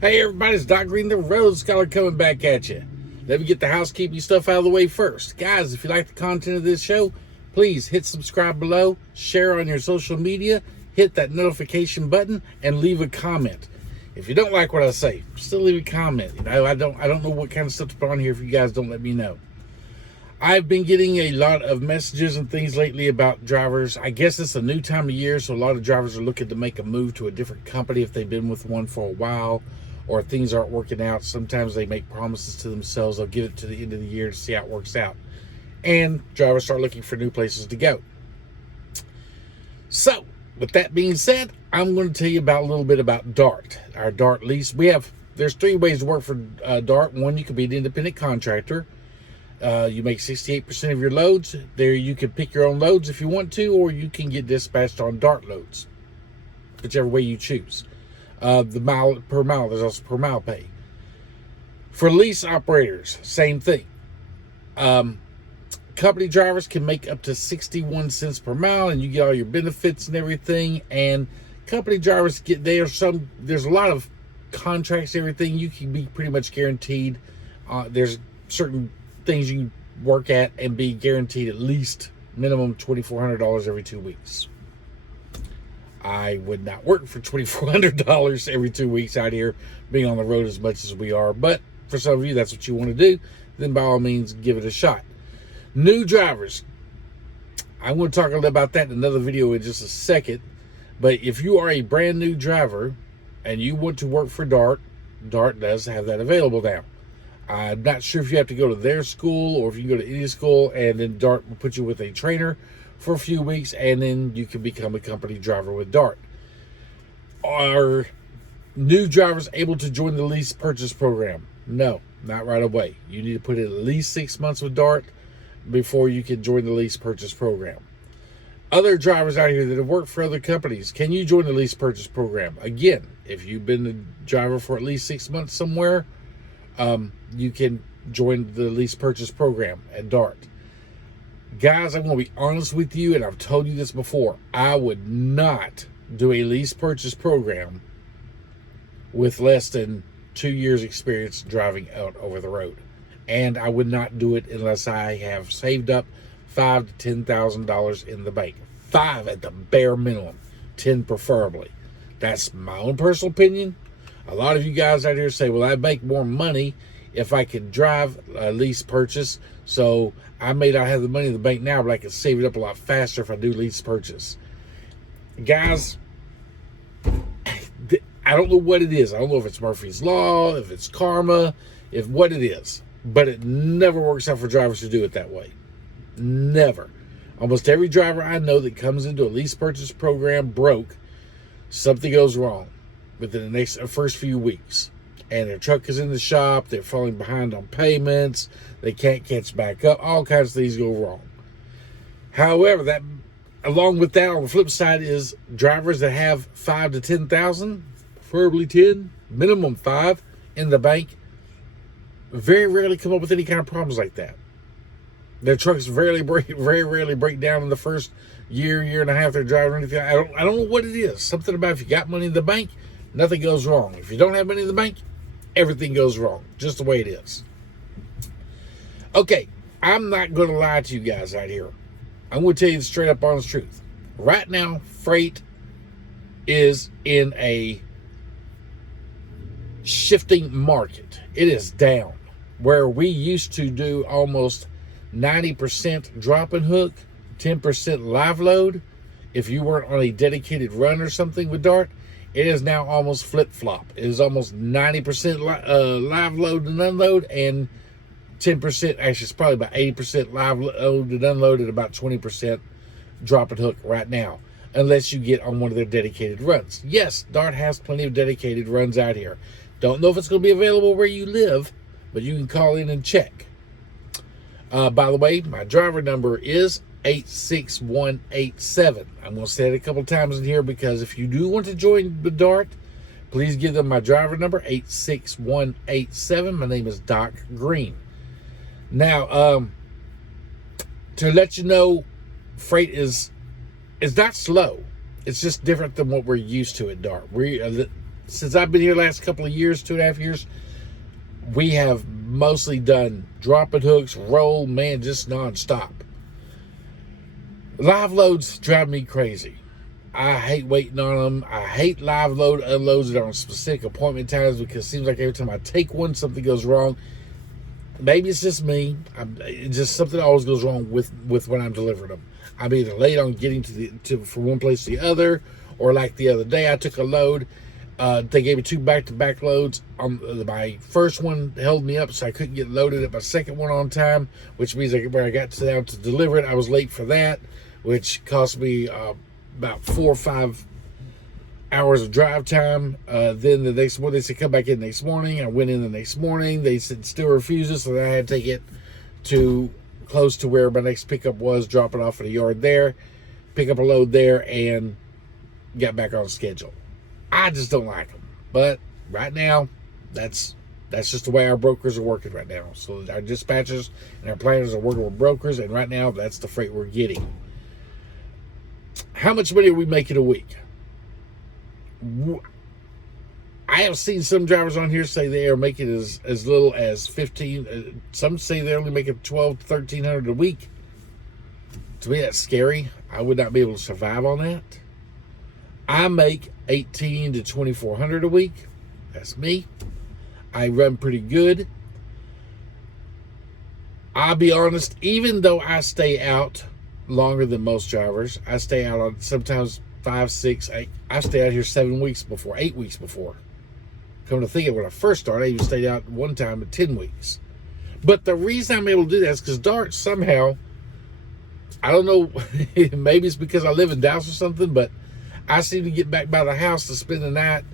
Hey everybody, it's Doc Green, the Road Scholar, coming back at you. Let me get the housekeeping stuff out of the way first. Guys, if you like the content of this show, please hit subscribe below, share on your social media, hit that notification button, and leave a comment. If you don't like what I say, still leave a comment. You know, I don't know what kind of stuff to put on here if you guys don't let me know. I've been getting a lot of messages and things lately about drivers. I guess it's a new time of year, so a lot of drivers are looking to make a move to a different company if they've been with one for a while, or things aren't working out. Sometimes they make promises to themselves. They'll give it to the end of the year to see how it works out. And drivers start looking for new places to go. So, with that being said, I'm going to tell you about a little bit about DART, our DART lease. There's three ways to work for DART. One, you can be an independent contractor. You make 68% of your loads. There you can pick your own loads if you want to, or you can get dispatched on DART loads, whichever way you choose. The mile per mile, there's also per mile pay. For lease operators, same thing. Company drivers can make up to 61 cents per mile, and you get all your benefits and everything. And company drivers there's a lot of contracts and everything. You can be pretty much guaranteed. There's certain things you can work at and be guaranteed at least minimum $2,400 every 2 weeks. I would not work for $2,400 every 2 weeks out here being on the road as much as we are, but for some of you that's what you want to do, then by all means give it a shot. New drivers, I'm going to talk a little about that in another video in just a second, but if you are a brand new driver and you want to work for DART, DART does have that available now. I'm not sure if you have to go to their school or if you can go to any school, and then DART will put you with a trainer for a few weeks, and then you can become a company driver with DART. Are new drivers able to join the lease purchase program? No, not right away. You need to put in at least 6 months with DART before you can join the lease purchase program. Other drivers out here that have worked for other companies, can you join the lease purchase program? Again, if you've been a driver for at least 6 months somewhere, you can join the lease purchase program at DART. Guys, I'm going to be honest with you, and I've told you this before. I would not do a lease purchase program with less than 2 years experience driving out over the road. And I would not do it unless I have saved up $5,000 to $10,000 in the bank. 5 at the bare minimum, 10 preferably. That's my own personal opinion. A lot of you guys out here say, well, I make more money if I could drive a lease purchase, so I may not have the money in the bank now, but I can save it up a lot faster if I do lease purchase. Guys, I don't know what it is. I don't know if it's Murphy's Law, if it's karma, if what it is, but it never works out for drivers to do it that way. Never. Almost every driver I know that comes into a lease purchase program broke, something goes wrong within the first few weeks. And their truck is in the shop, they're falling behind on payments, they can't catch back up, all kinds of things go wrong. However, along with that, on the flip side is drivers that have 5 to 10,000, preferably 10, minimum 5 in the bank, very rarely come up with any kind of problems like that. Their trucks very rarely break down in the first year and a half they're driving or anything. I don't know what it is. Something about if you got money in the bank, nothing goes wrong. If you don't have money in the bank, everything goes wrong. Just the way it is. Okay, I'm not going to lie to you guys out here. I'm going to tell you the straight up honest truth. Right now, freight is in a shifting market. It is down. Where we used to do almost 90% drop and hook, 10% live load, if you weren't on a dedicated run or something with DART, it is now almost flip-flop. It is almost 90% live load and unload, and 10%, actually it's probably about 80% live load and unload, and about 20% drop and hook right now, unless you get on one of their dedicated runs. Yes, DART has plenty of dedicated runs out here. Don't know if it's going to be available where you live, but you can call in and check. By the way, my driver number is 86187. I'm going to say it a couple times in here because if you do want to join the DART, please give them my driver number, 86187. My name is Doc Green. Now, to let you know, freight is not slow. It's just different than what we're used to at DART. since I've been here last couple of years, 2.5 years, we have mostly done dropping hooks, roll, man, just nonstop. Live loads drive me crazy. I hate waiting on them. I hate live load unloads that are on specific appointment times because it seems like every time I take one, something goes wrong. Maybe it's just me. It's just something always goes wrong with when I'm delivering them. I'm either late on getting from one place to the other, or like the other day, I took a load. They gave me 2 back-to-back loads. My first one held me up, so I couldn't get loaded at my second one on time, which means when I got down to deliver it, I was late for that, which cost me about 4 or 5 hours of drive time. Then the next morning, they said come back in the next morning. I went in the next morning. They said still refuses, so then I had to take it to close to where my next pickup was, drop it off at a yard there, pick up a load there, and got back on schedule. I just don't like them. But right now, that's just the way our brokers are working right now. So our dispatchers and our planners are working with brokers, and right now, that's the freight we're getting. How much money are we making a week? I have seen some drivers on here say they are making as little as 15. Some say they're only making 12 to 1,300 a week. To me, that's scary. I would not be able to survive on that. I make 18 to 2,400 a week. That's me. I run pretty good. I'll be honest, even though I stay out longer than most drivers, I stay out on sometimes 5, 6, 8. I stay out here 7 weeks before, 8 weeks before. Come to think of it, when I first started, I even stayed out one time at 10 weeks. But the reason I'm able to do that is because Dart somehow, I don't know, maybe it's because I live in Dallas or something, but I seem to get back by the house to spend the night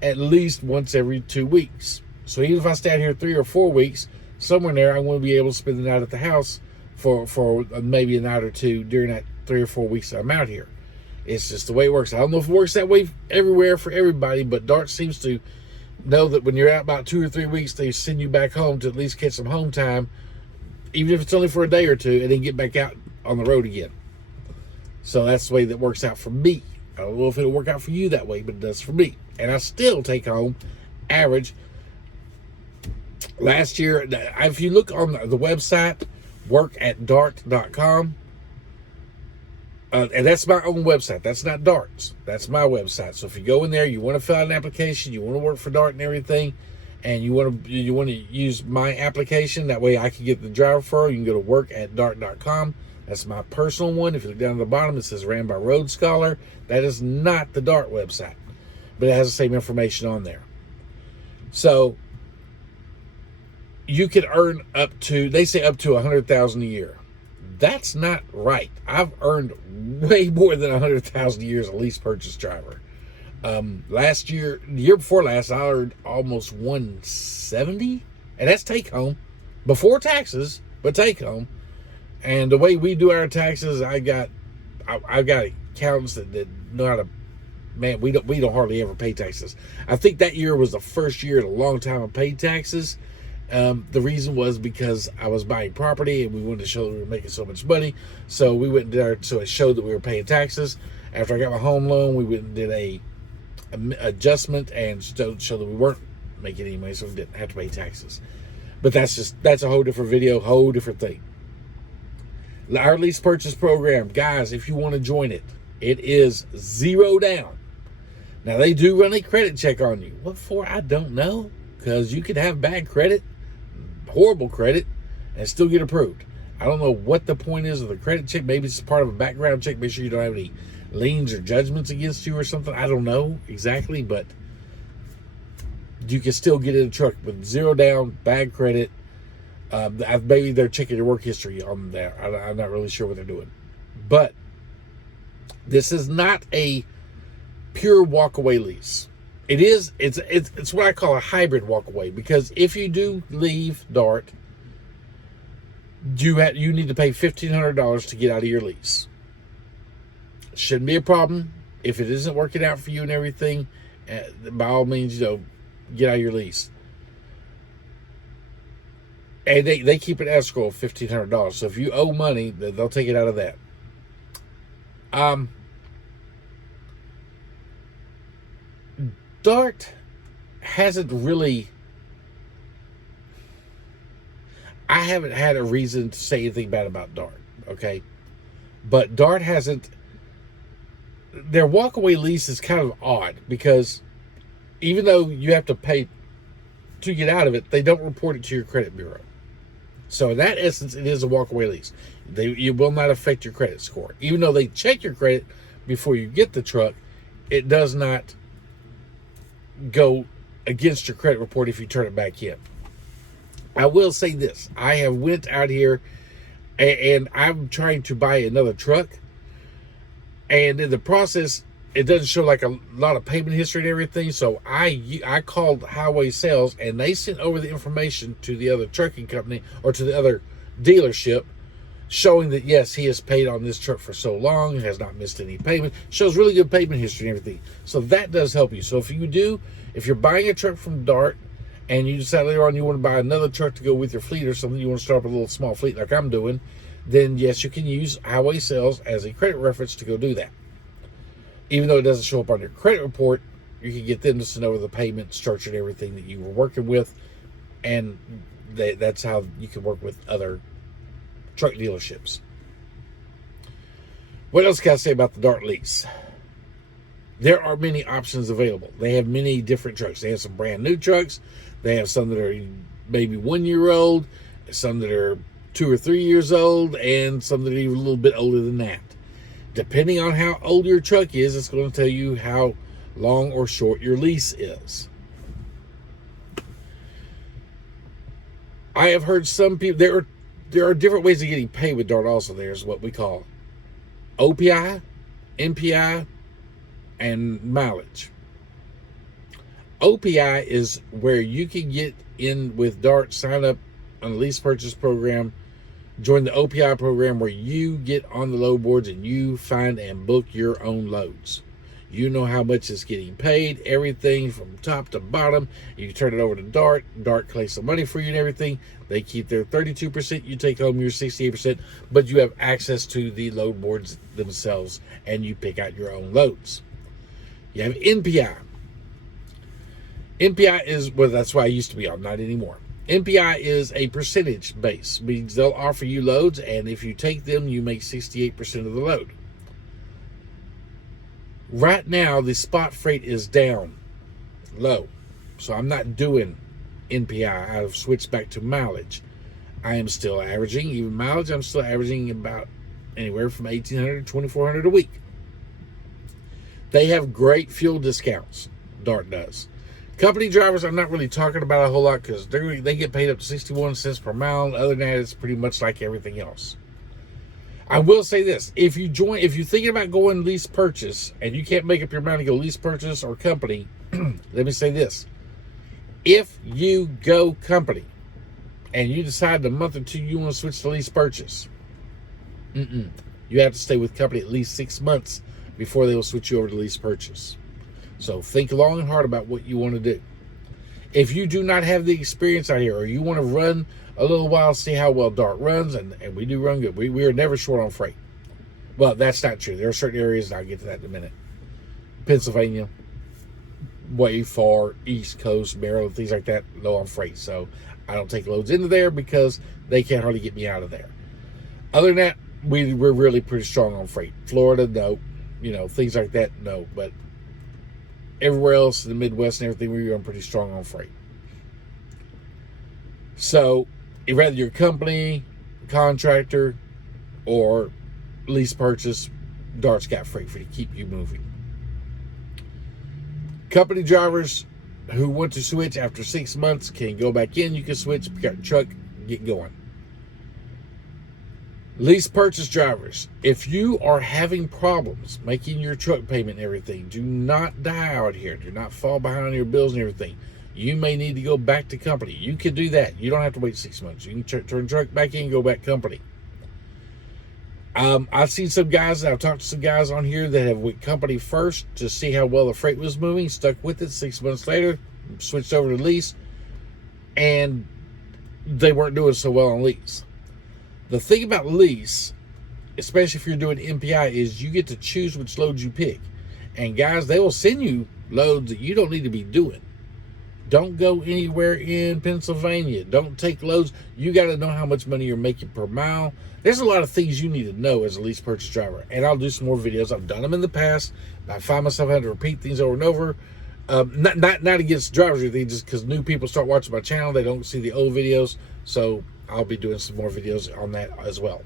at least once every 2 weeks. So even if I stay out here 3 or 4 weeks, somewhere in there, I want to be able to spend the night at the house for maybe a night or two during that 3 or 4 weeks that I'm out here. It's just the way it works. I don't know if it works that way everywhere for everybody, but Dart seems to know that when you're out about 2 or 3 weeks, they send you back home to at least get some home time, even if it's only for a day or two, and then get back out on the road again. So that's the way that works out for me. I don't know if it'll work out for you that way, but it does for me. And I still take home average. Last year, if you look on the website, workatdart.com, and that's my own website. That's not Dart's. That's my website. So if you go in there, you want to fill out an application, you want to work for Dart and everything, and you want to use my application, that way I can get the driver referral, you can go to workatdart.com. That's my personal one. If you look down at the bottom, it says ran by Road Scholar. That is not the Dart website, but it has the same information on there. So you can earn up to, they say up to $100,000 a year. That's not right. I've earned way more than $100,000 a year as a lease purchase driver. Last year, the year before last, I earned almost $170, and that's take home before taxes, but take home. And the way we do our taxes, I've got accountants that know how to. Man, we don't hardly ever pay taxes. I think that year was the first year in a long time I paid taxes. The reason was because I was buying property and we wanted to show that we were making so much money. So we went and did so it showed that we were paying taxes. After I got my home loan, we went and did a adjustment and showed that we weren't making any money, so we didn't have to pay taxes. But that's a whole different video, whole different thing. Our lease purchase program, guys, if you want to join it, it is $0 down. Now, they do run a credit check on you. What for? I don't know, because you could have bad credit, horrible credit, and still get approved. I don't know what the point is of the credit check. Maybe it's part of a background check. Make sure you don't have any liens or judgments against you or something. I don't know exactly, but you can still get in a truck with $0 down, bad credit. Maybe they're checking your work history on there. I'm not really sure what they're doing. But this is not a pure walkaway lease. It's what I call a hybrid walkaway, because if you do leave Dart, you need to pay $1,500 to get out of your lease. Shouldn't be a problem. If it isn't working out for you and everything, by all means, get out of your lease. And they keep an escrow of $1,500. So if you owe money, they'll take it out of that. Dart hasn't really, I haven't had a reason to say anything bad about Dart, okay? But Dart hasn't, their walkaway lease is kind of odd because even though you have to pay to get out of it, they don't report it to your credit bureau. So in that essence, it is a walkaway lease. It will not affect your credit score. Even though they check your credit before you get the truck, it does not go against your credit report if you turn it back in. I will say this. I have went out here and I'm trying to buy another truck. And in the process, it doesn't show like a lot of payment history and everything. So I called Highway Sales and they sent over the information to the other trucking company or to the other dealership showing that, yes, he has paid on this truck for so long, has not missed any payment, shows really good payment history and everything. So that does help you. So if you're buying a truck from Dart and you decide later on you want to buy another truck to go with your fleet or something, you want to start up a little small fleet like I'm doing, then yes, you can use Highway Sales as a credit reference to go do that. Even though it doesn't show up on your credit report, you can get them to send over the payment structure and everything that you were working with, and that's how you can work with other truck dealerships. What else can I say about the Dart lease? There are many options available. They have many different trucks. They have some brand new trucks. They have some that are maybe 1 year old, some that are 2 or 3 years old, and some that are even a little bit older than that. Depending on how old your truck is, it's going to tell you how long or short your lease is. I have heard some people, there are different ways of getting paid with Dart also. There's what we call OPI, MPI, and mileage. OPI is where you can get in with Dart, sign up on the lease purchase program, join the OPI program where you get on the load boards and you find and book your own loads. You know how much is getting paid, everything from top to bottom. You turn it over to Dart. Dart collects the money for you and everything. They keep their 32%. You take home your 68%, but you have access to the load boards themselves and you pick out your own loads. You have NPI. NPI is, well, that's why I used to be on, not anymore. NPI is a percentage base, means they'll offer you loads, and if you take them, you make 68% of the load. Right now, the spot freight is down low, so I'm not doing NPI. I've switched back to mileage. I am still averaging, even mileage, I'm still averaging about anywhere from $1,800 to $2,400 a week. They have great fuel discounts, Dart does. Company drivers, I'm not really talking about a whole lot because they get paid up to 61 cents per mile. Other than that, it's pretty much like everything else. I will say this. If you're thinking about going lease purchase and you can't make up your mind to go lease purchase or company, let me say this. If you go company and you decide in a month or two you want to switch to lease purchase, you have to stay with company at least 6 months before they will switch you over to lease purchase. So think long and hard about what you want to do. If you do not have the experience out here, or you want to run a little while, see how well Dart runs, and we do run good. We are never short on freight. Well, that's not true. There are certain areas, and I'll get to that in a minute. Pennsylvania, way far, East Coast, Maryland, things like that, low on freight. So I don't take loads into there because they can't hardly get me out of there. Other than that, we're really pretty strong on freight. Florida, no. Things like that, no. But everywhere else in the Midwest and everything, we run pretty strong on freight. So, whether you're a company, contractor, or lease purchase, Dart's got freight for you to keep you moving. Company drivers who want to switch after 6 months can go back in. You can switch, pick up your truck, get going. Lease purchase drivers, if you are having problems making your truck payment and everything, do not die out here. Do not fall behind on your bills and everything. You may need to go back to company. You can do that. You don't have to wait 6 months. You can turn the truck back in and go back company. I've seen some guys, I've talked to some guys on here that have went company first to see how well the freight was moving, stuck with it. 6 months later, switched over to lease, and they weren't doing so well on lease. The thing about lease, especially if you're doing MPI, is you get to choose which loads you pick. And guys, they will send you loads that you don't need to be doing. Don't go anywhere in Pennsylvania. Don't take loads. You got to know how much money you're making per mile. There's a lot of things you need to know as a lease purchase driver. And I'll do some more videos. I've done them in the past. I find myself having to repeat things over and over. Not against drivers or anything, just because new people start watching my channel. They don't see the old videos. So I'll be doing some more videos on that as well.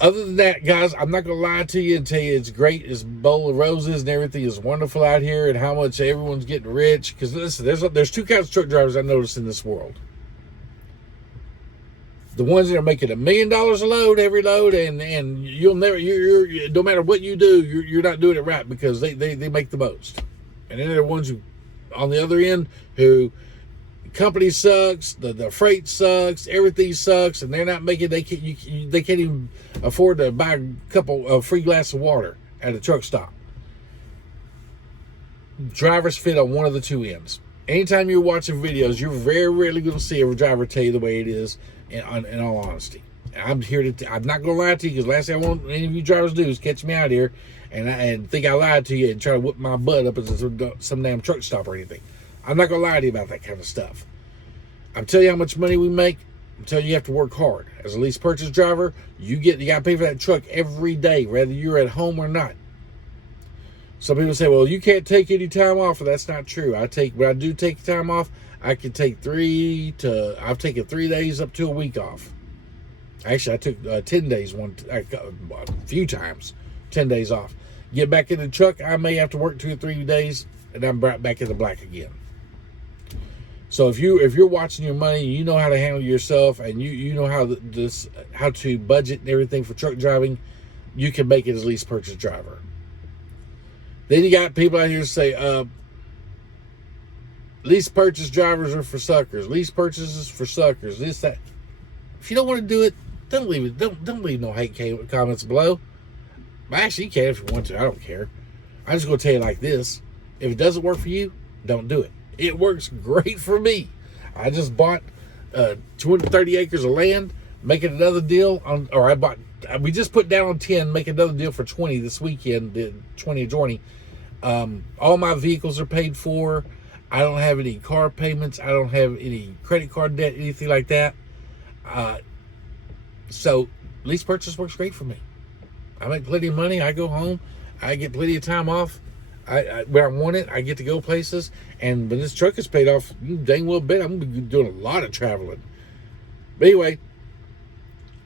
Other than that, guys, I'm not going to lie to you and tell you it's great. It's a bowl of roses and everything is wonderful out here and how much everyone's getting rich. Because listen, there's two kinds of truck drivers I notice in this world. The ones that are making $1 million a load, every load, and you'll never, you're no matter what you do, you're not doing it right because they make the most. And then there are ones who, on the other end, who company sucks, the freight sucks, everything sucks, and they're not making, they can't even afford to buy a couple of free glasses of water at a truck stop. Drivers fit on one of the two ends. Anytime you're watching videos, you're very rarely going to see a driver tell you the way it is, in all honesty. I'm not going to lie to you, because last thing I want any of you drivers to do is catch me out here and think I lied to you and try to whip my butt up as some damn truck stop or anything. I'm not going to lie to you about that kind of stuff. I'm telling you how much money we make. I'm telling you, you have to work hard. As a lease purchase driver, you got to pay for that truck every day, whether you're at home or not. Some people say, well, you can't take any time off. Well, that's not true. When I do take time off, I can take I've taken 3 days up to a week off. Actually, I took 10 days a few times, 10 days off. Get back in the truck, I may have to work 2 or 3 days, and I'm brought back in the black again. So if you're watching your money, you know how to handle yourself, and you know how to budget and everything for truck driving, you can make it as a lease purchase driver. Then you got people out here who say, lease purchase drivers are for suckers. Lease purchases for suckers. This, that. If you don't want to do it, don't leave it. Don't leave no hate comments below. Actually, you can if you want to. I don't care. I'm just going to tell you like this. If it doesn't work for you, don't do it. It works great for me. I just bought 230 acres of land, making another deal on, we just put down on 10, make another deal for 20 this weekend, 2020. All my vehicles are paid for. I don't have any car payments. I don't have any credit card debt, anything like that. So lease purchase works great for me. I make plenty of money. I go home. I get plenty of time off. When I want it, I get to go places. And when this truck is paid off, dang well bet I'm going to be doing a lot of traveling. But anyway,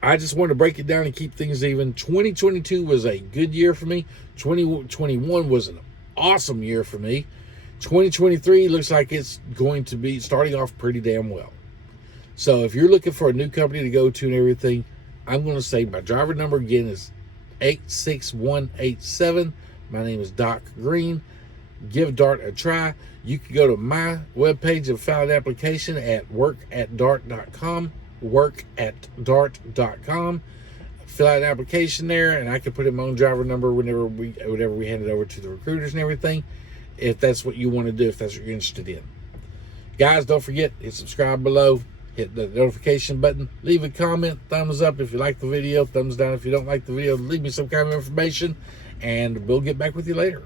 I just wanted to break it down and keep things even. 2022 was a good year for me. 2021 was an awesome year for me. 2023 looks like it's going to be starting off pretty damn well. So if you're looking for a new company to go to and everything, I'm going to say my driver number again is 86187. My name is Doc Green. Give DART a try. You can go to my webpage and file an application at workatdart.com. Workatdart.com. Fill out an application there, and I can put in my own driver number whenever we hand it over to the recruiters and everything, if that's what you want to do, if that's what you're interested in. Guys, don't forget, hit subscribe below, hit the notification button, leave a comment, thumbs up if you like the video, thumbs down if you don't like the video, leave me some kind of information, and we'll get back with you later.